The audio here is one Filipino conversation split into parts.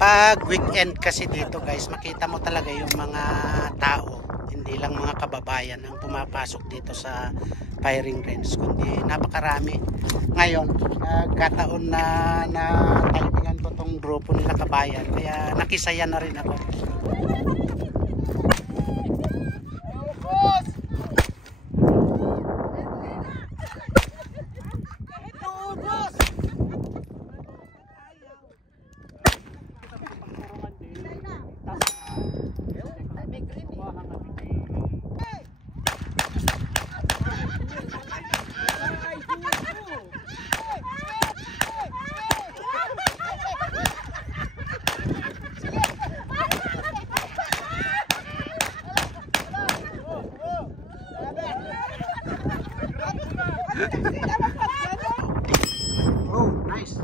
Pag weekend kasi dito guys, makita mo talaga yung mga tao, hindi lang mga kababayan ang pumapasok dito sa firing range, kundi napakarami. Ngayon, nagkataon na talbingan ko tong grupo nila kabayan, kaya nakisaya na rin ako. Oh, nice.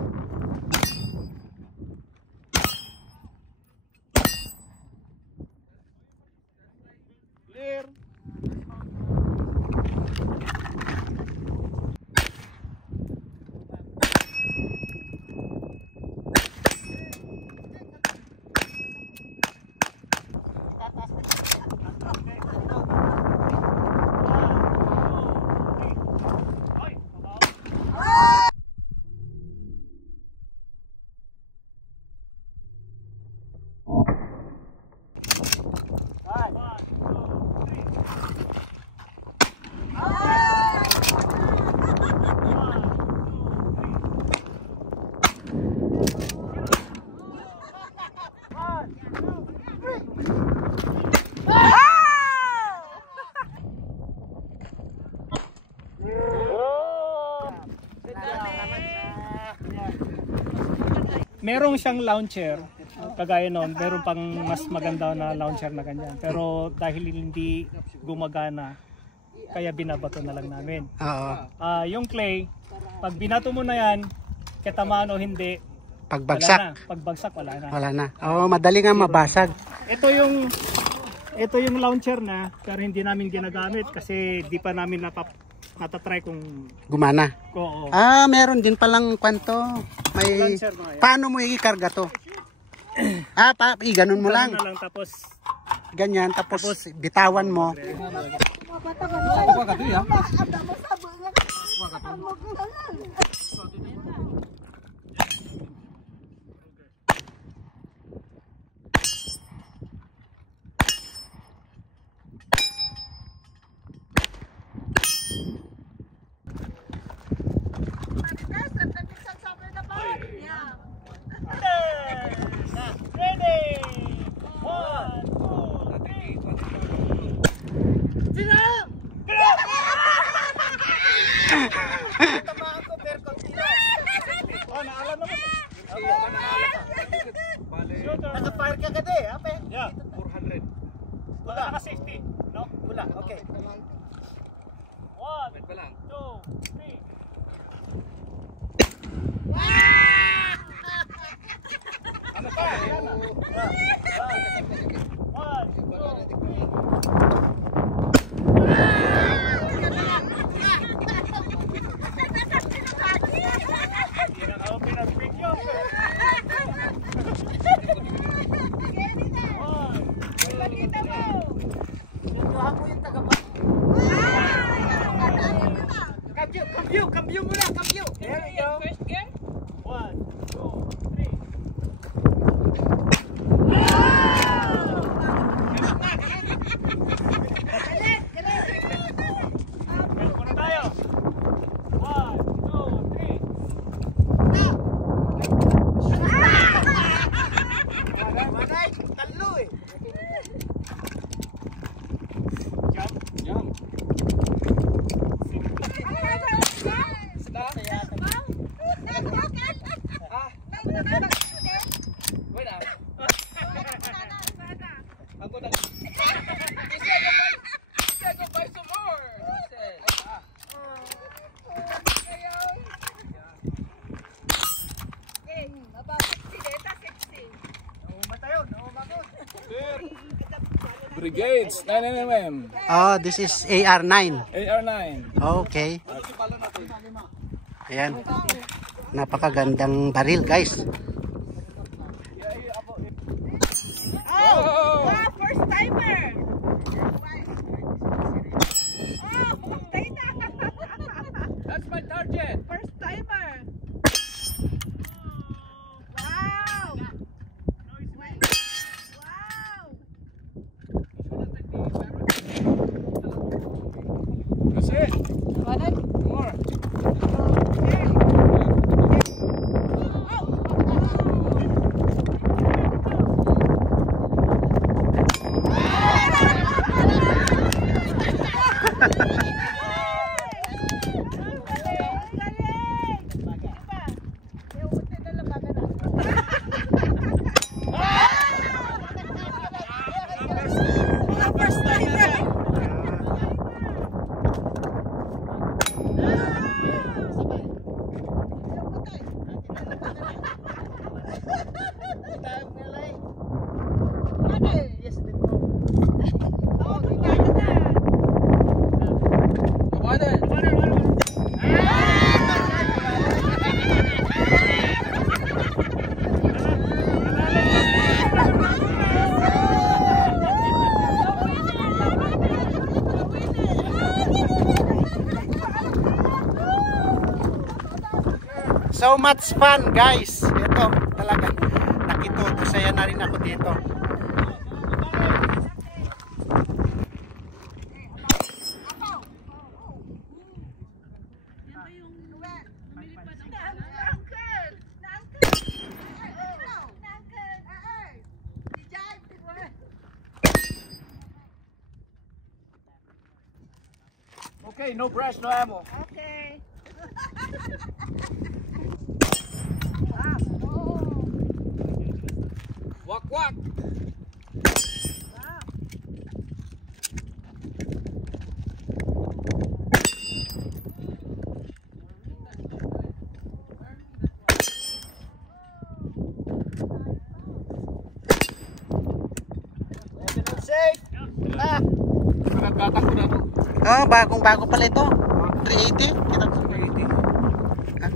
Clear. Merong siyang launcher, kagaya noon, meron pang mas maganda na launcher na ganyan. Pero dahil hindi gumagana, kaya binabato na lang namin. Yung clay, pag binato mo na yan, katamaan o hindi, pagbagsak. wala na. Pagbagsak, wala na. Wala na. Oh, madali nga mabasag. Ito yung launcher na, pero hindi namin ginagamit kasi di pa namin natatry kung gumana. Oo. Meron din palang kwanto. May paano mo ikarga to? Ganun mo lang. Tapos ganyan, tapos bitawan mo. Naka-fire ka kada eh, apa? Yeah. 400. Wala ka safety, no? Wala, okay. 1, 2, 3. Ano pa? Cambio muna, cambio. There we go. First game. 1, 2, 3. Muna tayo. 1, 2, 3. Manay, talo eh. Jump. Brigades, 9mm, Oh, this is AR9. AR9. Okay. Ayan. Napakagandang baril, guys. Oh! First timer! Oh, That's my target. first timer! Wow! Wow! That's it. More. So much fun, guys. Ito, talagang nakituto saya na rin ako dito. Okay, no brush, no ammo. Okay. Walk, walk. Safe! Ah! Nagkata ko na to. Oh, bagong-bago pala ito. 380. Kita ko. 380. Ah.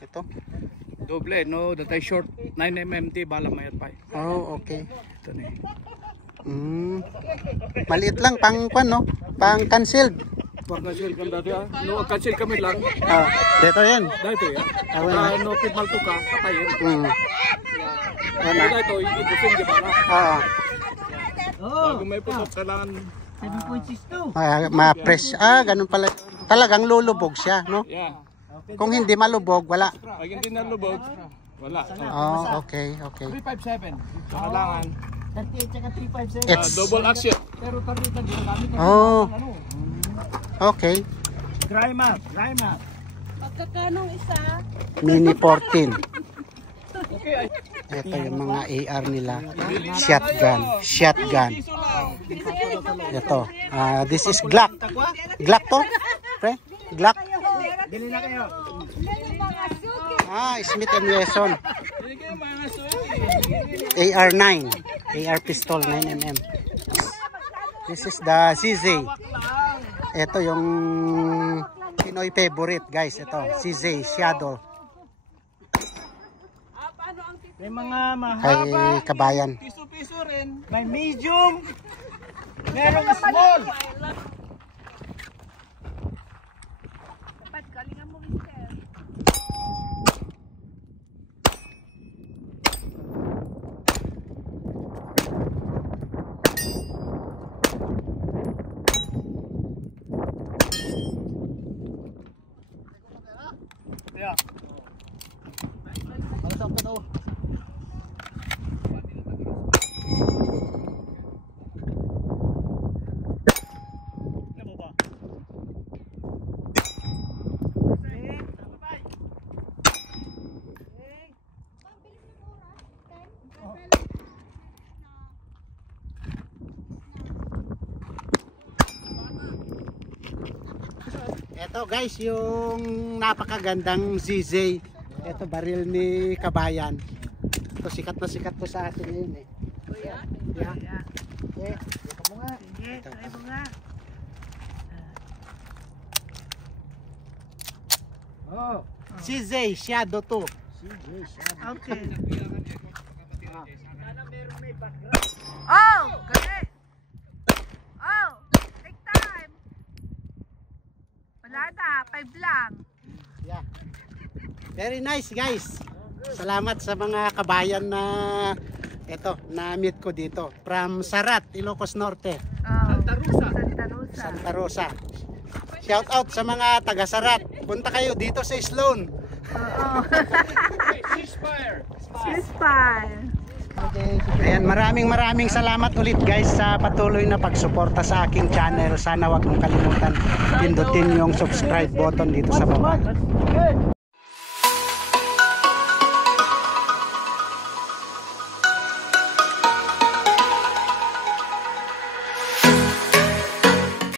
Ito. Doble, no? Datay short. 9mm bala mayat pa. Oh, okay. Ito na eh. Maliit lang pang kwan, no? Pang canceled. Pag cancel kami dati ah. No, cancel kami lang. Ah, dito yan. Dito ya. No, pitmal to ka. Patayin. Ano? Dito, hindi busing di bala. Oo. Bago may putot, kailangan... Ma-press. Ah, ganun pala. Talagang lulubog siya, no? Yeah. Kung hindi malubog, wala. Pag hindi nalubog, wala. Oh, okay, okay. 357. Kailangan. 38 tsaka 357. It's Double action. Pero tarita dito kami. Oh. Okay. Dry map, dry map. Pagkakanong isa? Mini 14. Okay. Ito yung mga AR nila. Shotgun. Shotgun. Ito. This is Glock. Glock to? Pre? Glock? Bili na kayo. Smith & Wesson. AR9. AR pistol 9mm. This is the CZ. Ito yung Pinoy favorite, guys. Ito, CZ Shadow. May mga mahaba. Kay Kabayan. Piso-piso rin. May medium. Merong small. Galingan mo, mister. Yeah. Malasap ka daw. Ito guys, yung napakagandang ZZ. Ito baril ni Kabayan. Ito sikat na sikat to sa atin ngayon eh. Yeah. Okay, dito mo nga. Sige, try mo nga. Oh, CJ Shadow 2. Okay. Oh, galing. Oh, take time. Wala na, 5 lang. Yeah. Very nice guys. Salamat sa mga kabayan na na meet ko dito from Sarat, Ilocos Norte, Oh, Santa Rosa. Santa Rosa. Shout out sa mga taga Sarat. Punta kayo dito sa Sloan. Oo. Ceasefire! Ceasefire. Ayan, maraming salamat ulit guys sa patuloy na pagsuporta sa aking channel. Sana wag mong kalimutan pindutin yung subscribe button dito sa baba.